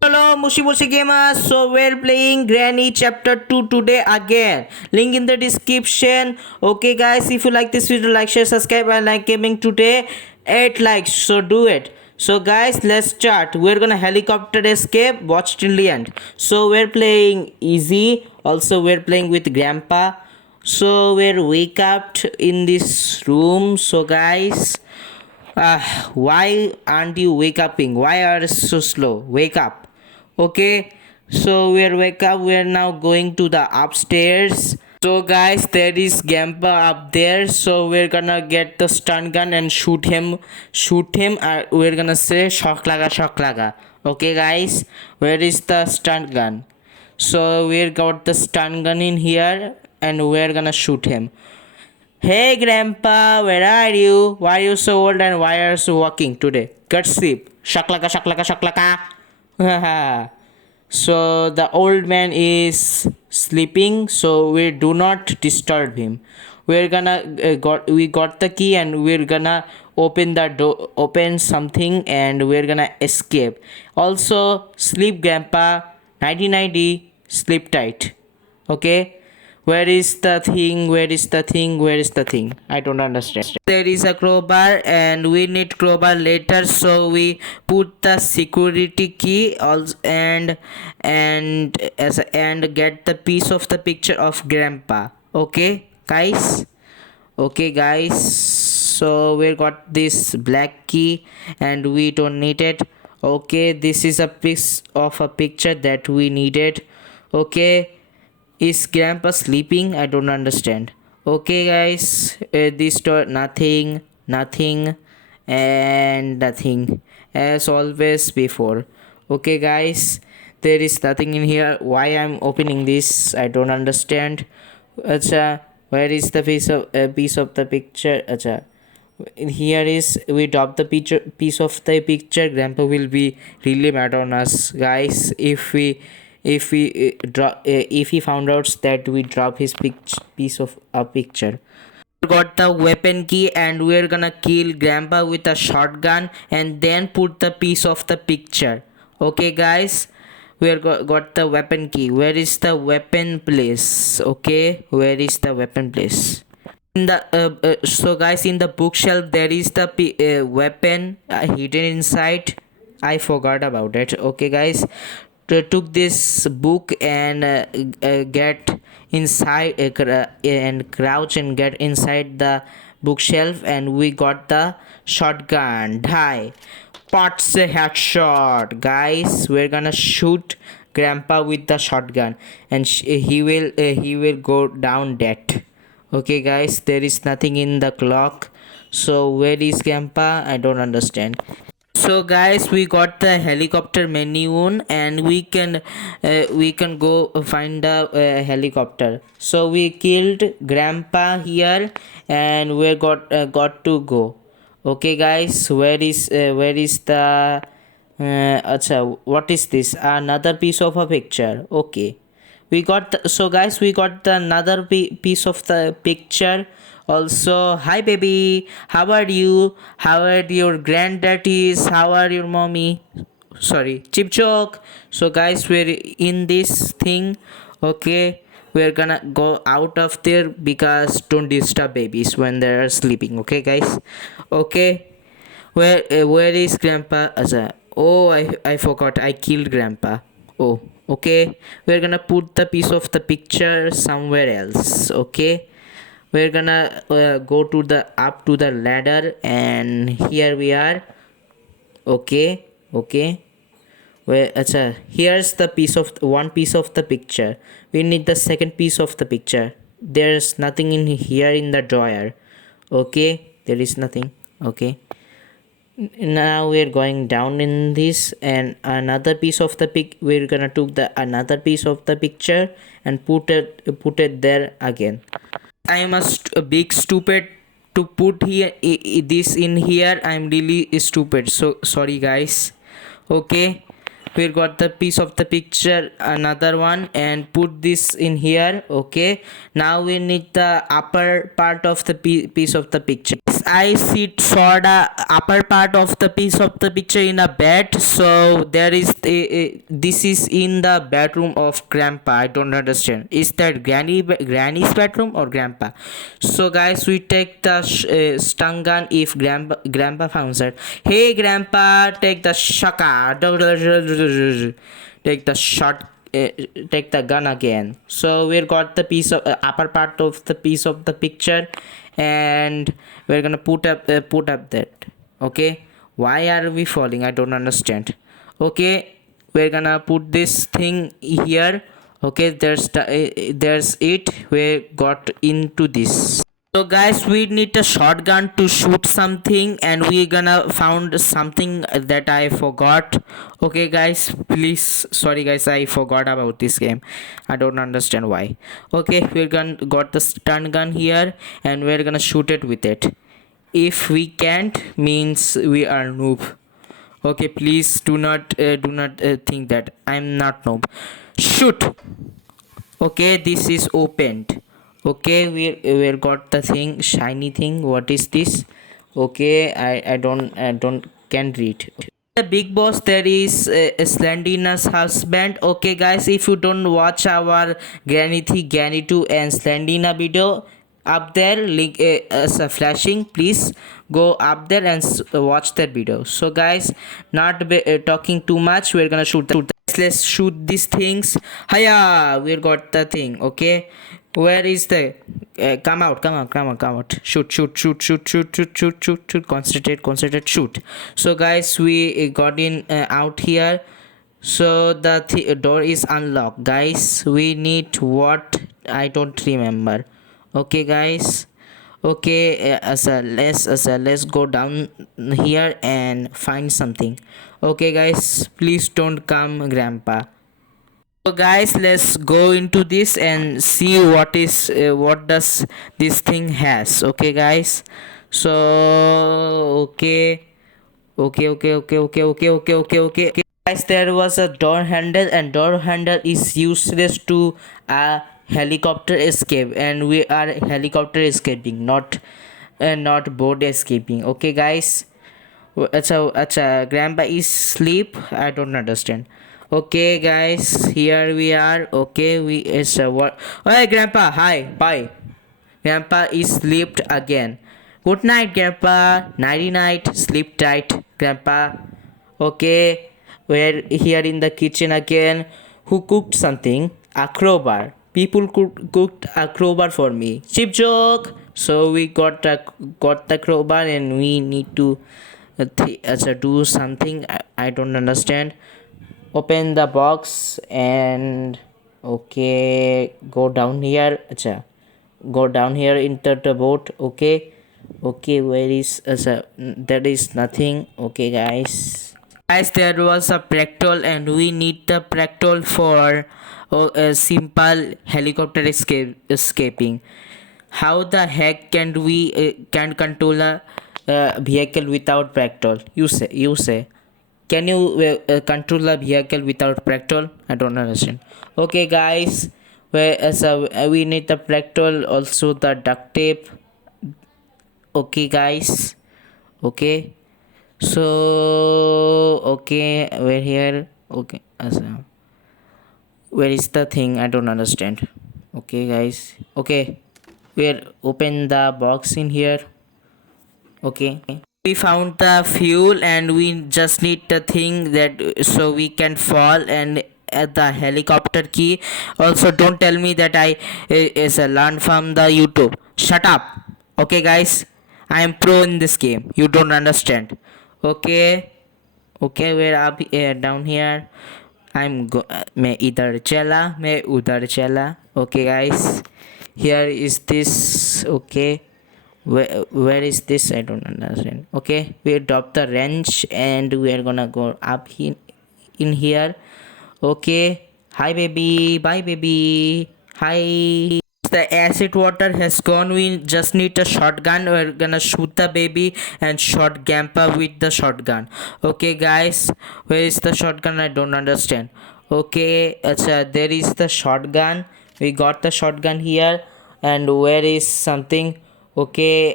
Hello, Mushiboshi Gamers. So we're playing Granny Chapter 2 today again. Link in the description. Okay, guys, if you like this video, like, share, subscribe. I like gaming today. 8 likes, so do it. So guys, let's start. We're gonna helicopter escape. Watch till the end. So we're playing easy. Also, we're playing with Grandpa. So we're wake up in this room. So guys, why aren't you wake uping? Why are you so slow? Wake up. Okay, so we're wake up. We're now going to the upstairs. So guys, there is Gampa up there. So we're gonna get the stun gun and shoot him. Shoot him. We're gonna say shock laga, shock laga. Okay guys, where is the stun gun? So we got the stun gun in here and we're gonna shoot him. Hey grandpa, where are you? Why are you so old and why are you so walking today? Get sleep. Shaklaka, shaklaka, shaklaka. So the old man is sleeping, so we do not disturb him. We're gonna we got the key and we're gonna open the door, open something, and we're gonna escape. Also, sleep grandpa. 90 sleep tight. Okay, where is the thing? Where is the thing? Where is the thing? I don't understand. There is a crowbar and we need crowbar later, so we put the security key also and get the piece of the picture of grandpa. Okay guys. Okay guys, so we got this black key and we don't need it. Okay, this is a piece of a picture that we needed. Okay, is grandpa sleeping? I don't understand. Okay guys, this door, nothing, and nothing as always before. Okay guys, there is nothing in here. Why I'm opening this? I don't understand. Acha, where is the piece of the picture? Acha, here is, we drop the piece of the picture. Grandpa will be really mad on us guys if he found out that we drop his piece of a picture. Got the weapon key and we're gonna kill grandpa with a shotgun and then put the piece of the picture. Okay guys, got the weapon key. Where is the weapon place? Okay, where is the weapon place? In the so guys, in the bookshelf there is the weapon hidden inside. I forgot about it. Okay guys, took this book and get inside and crouch and get inside the bookshelf, and we got the shotgun. Die. Pots a headshot. Guys, we're gonna shoot grandpa with the shotgun and he will go down dead. Okay guys, there is nothing in the clock. So where is grandpa? I don't understand. So guys, we got the helicopter menu and we can go find the helicopter. So we killed grandpa here and we got to go. Okay guys, where is the acha, what is this? Another piece of a picture. Okay, we got so guys, we got the another piece of the picture. Also, hi baby, how are you? How are your granddaddies? How are your mommy? Sorry, chip joke. So guys, we're in this thing. Okay, we're gonna go out of there because don't disturb babies when they're sleeping. Okay guys. Okay, where is grandpa? Oh, I forgot, I killed grandpa. Oh, okay, we're gonna put the piece of the picture somewhere else. Okay, we're gonna go to the up to the ladder and here we are. Okay, where here's the one piece of the picture. We need the second piece of the picture. There's nothing in here in the drawer. Okay, there is nothing. Okay, now we're going down in this and another piece of the we're gonna took the another piece of the picture and put it there again. I am a big stupid to put here this in here. I'm really stupid, so sorry guys. Okay, we got the piece of the picture, another one, and put this in here. Okay, now we need the upper part of the piece of the picture. I saw the upper part of the piece of the picture in a bed. So there is this is in the bedroom of grandpa. I don't understand. Is that granny's bedroom or grandpa? So guys, we take the stun gun if grandpa found it. Hey grandpa, take the shaka. Take the shot. Take the gun again. So we got the piece of upper part of the piece of the picture, and we're gonna put up that. Okay, why are we falling? I don't understand. Okay, we're gonna put this thing here. Okay, there's it. We got into this. So guys, we need a shotgun to shoot something, and we're gonna found something that I forgot. Okay guys, please, sorry guys, I forgot about this game. I don't understand why. Okay, we're gonna got the stun gun here, and we're gonna shoot it with it. If we can't, means we are noob. Okay, please do not think that I'm not noob. Shoot. Okay, this is opened. Okay, we got the thing, shiny thing. What is this? Okay, I don't can read. The big boss, there is Slendina's husband. Okay guys, if you don't watch our Granny 3, Granny 2 and Slendina video, up there link as a flashing, please go up there and watch that video. So guys, not talking too much, we're gonna shoot let's shoot these things. Hiya, we got the thing. Okay, where is the come out, shoot, concentrate, shoot. So guys, we got in out here. So the door is unlocked. Guys, we need what, I don't remember. Okay guys, okay, let's go down here and find something. Okay guys, please don't come grandpa. So guys, let's go into this and see what does this thing has. Okay guys, so okay guys, there was a door handle, and door handle is useless to a helicopter escape, and we are helicopter escaping, not boat escaping. Okay guys, acha grandpa is sleep, I don't understand. Okay guys, here we are. Okay, we is what, hey grandpa, hi, bye. Grandpa is slept again. Good night grandpa, nighty night, sleep tight grandpa. Okay, we're here in the kitchen again. Who cooked something? A crowbar. People cooked a crowbar for me. Cheap joke. So we got the crowbar, and we need to do something. I don't understand. Open the box and okay, go down here. Acha, go down here into the boat. Okay, where is there is nothing. Okay guys, there was a practical, and we need the practical for a simple helicopter escaping. How the heck can we can control a vehicle without practical? You say can you control a vehicle without practical? I don't understand. Okay guys, we need the practical, also the duct tape. Okay guys, okay, so okay, we're here. Okay, where is the thing? I don't understand. Okay guys, okay, we're open the box in here. Okay, we found the fuel, and we just need the thing that so we can fall, and at the helicopter key. Also, don't tell me that I is a learn from the YouTube. Shut up. Okay guys, I am pro in this game, you don't understand. Okay, we're up down here. I'm go मैं इधर चला, मैं उधर चला. Okay guys, here is this. Okay, where is this? I don't understand. Okay, we drop the wrench, and we are gonna go up in here. Okay, hi baby, bye baby, hi. the acid water has gone. We just need a shotgun. We're gonna shoot the baby and shot Grandpa with the shotgun. Okay, guys, where is the shotgun? I don't understand. Okay, there is the shotgun. We got the shotgun here. And where is something? Okay,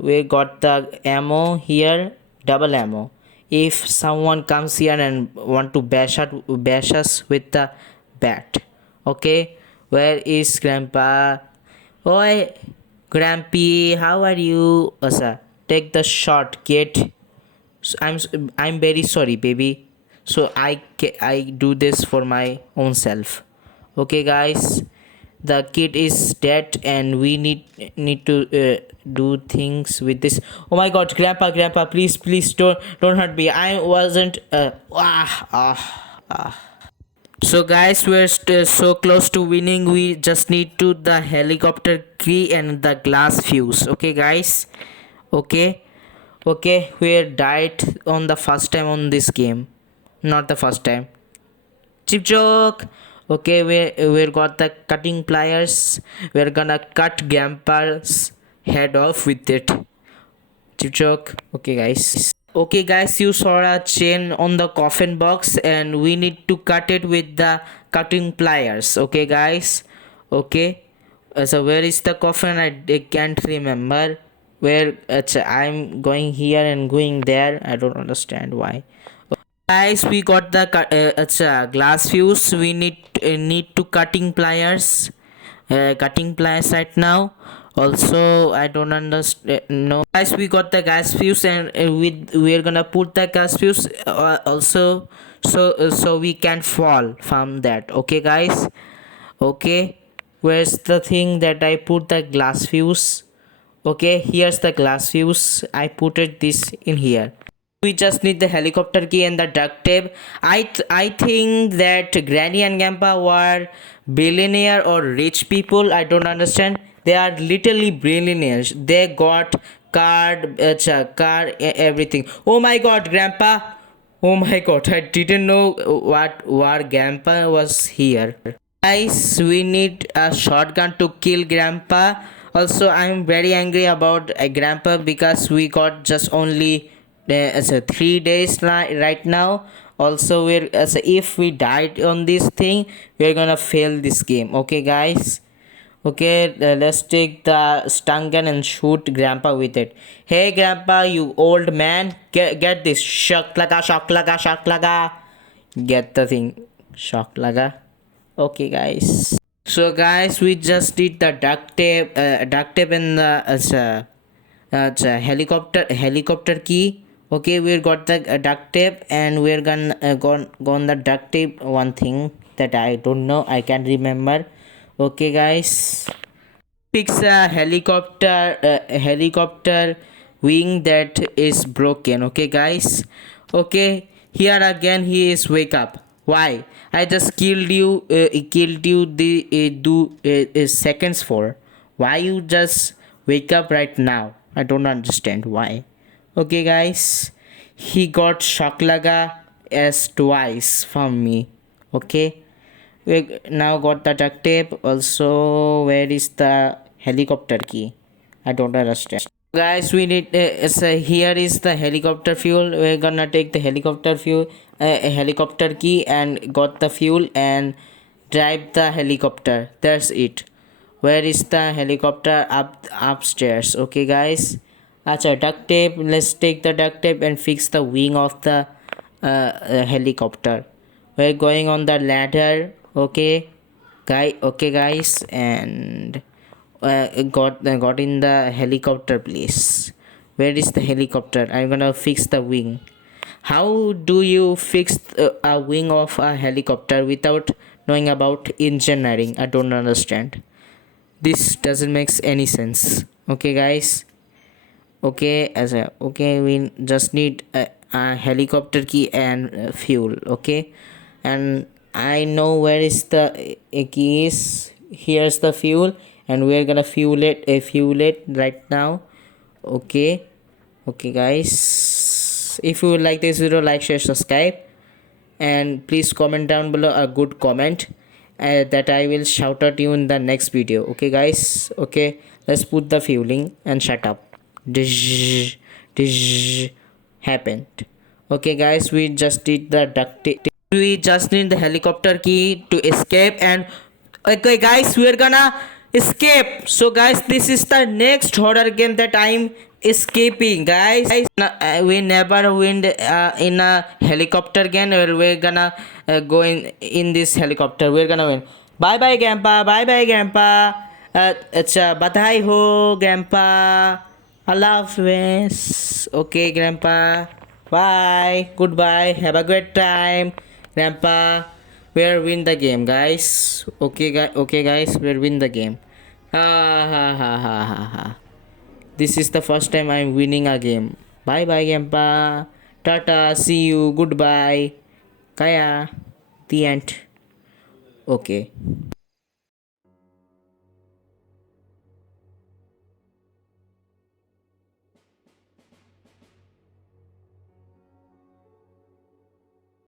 we got the ammo here, double ammo. If someone comes here and want to bash us with the bat. Okay, where is Grandpa? Oi, Grampy, how are you? Take the shot, kid. I'm very sorry, baby. So I do this for my own self. Okay, guys, the kid is dead, and we need to do things with this. Oh my God, Grandpa, please don't hurt me. I wasn't. So guys, we're so close to winning. We just need to the helicopter key and the glass fuse. Okay, guys. Okay, we died on the first time on this game. Not the first time. Chip joke. Okay, we got the cutting pliers. We're gonna cut Grandpa's head off with it. Chip joke. Okay, guys. Okay, guys, you saw a chain on the coffin box, and we need to cut it with the cutting pliers. Okay, guys. Okay. So where is the coffin? I can't remember. Where I'm going here and going there. I don't understand why. Guys, we got the glass fuse. We need to cutting pliers. Cutting pliers right now. Also, I don't understand. No, guys, we got the gas fuse, and we're gonna put the gas fuse also, so we can fall from that. Okay, guys. Okay, where's the thing that I put the glass fuse? Okay, here's the glass fuse. I put it this in here. We just need the helicopter key and the duct tape. I think that Granny and Grandpa were billionaire or rich people. I don't understand. They are literally billionaires. They got car, everything. Oh my God, Grandpa. Oh my God, I didn't know what Grandpa was here. Guys, we need a shotgun to kill Grandpa. Also, I'm very angry about Grandpa because we got just only 3 days right now. Also, if we died on this thing, we're gonna fail this game. Okay, guys. Okay, let's take the stun gun and shoot Grandpa with it. Hey, Grandpa, you old man, get this. Shock laga. Get the thing. Shock laga. Okay, guys. So, guys, we just did the duct tape and the helicopter key. Okay, we got the duct tape, and we're gonna gone the duct tape. One thing that I don't know, I can't remember. Okay, guys, fix a helicopter wing that is broken. Okay, guys. Okay, here again he is wake up. Why? I just killed you. Killed you the seconds for. Why you just wake up right now? I don't understand why. Okay, guys, he got shock laga as twice from me. Okay, we now got the duct tape. Also, where is the helicopter key? I don't understand. Guys, we need here is the helicopter fuel. We're gonna take the helicopter fuel, helicopter key, and got the fuel and drive the helicopter. That's it. Where is the helicopter? Upstairs. Okay, guys. Duct tape. Let's take the duct tape and fix the wing of the helicopter. We're going on the ladder. Okay, guys, and got in the helicopter place. Where is the helicopter? I'm gonna fix the wing. How do you fix a wing of a helicopter without knowing about engineering? I don't understand. This doesn't make any sense. Okay, guys. Okay, we just need a helicopter key and fuel. Okay, and I know where is the key is. Here's the fuel, and we're gonna fuel it right now. Okay, guys, if you would like this video, like, share, subscribe, and please comment down below a good comment. that I will shout at you in the next video. Okay, guys. Okay, let's put the fueling and shut up. Dish, dish, happened. Okay, guys, we just did the duct. We just need the helicopter key to escape, and okay, guys, we're gonna escape. So, guys, this is the next horror game that I'm escaping, guys. We never win in a helicopter game, where we're gonna go in this helicopter. We're gonna win. Bye bye, grandpa. Bye bye, grandpa. अच्छा बधाई हो grandpa. Allah Hafiz. Okay, grandpa. Bye. Goodbye. Have a great time, grandpa. We'll win the game, guys. Okay, guys. We'll win the game. Ha ha ha ha ha ha. This is the first time I'm winning a game. Bye bye, grandpa. Tata. See you. Goodbye. Kaya. The end. Okay.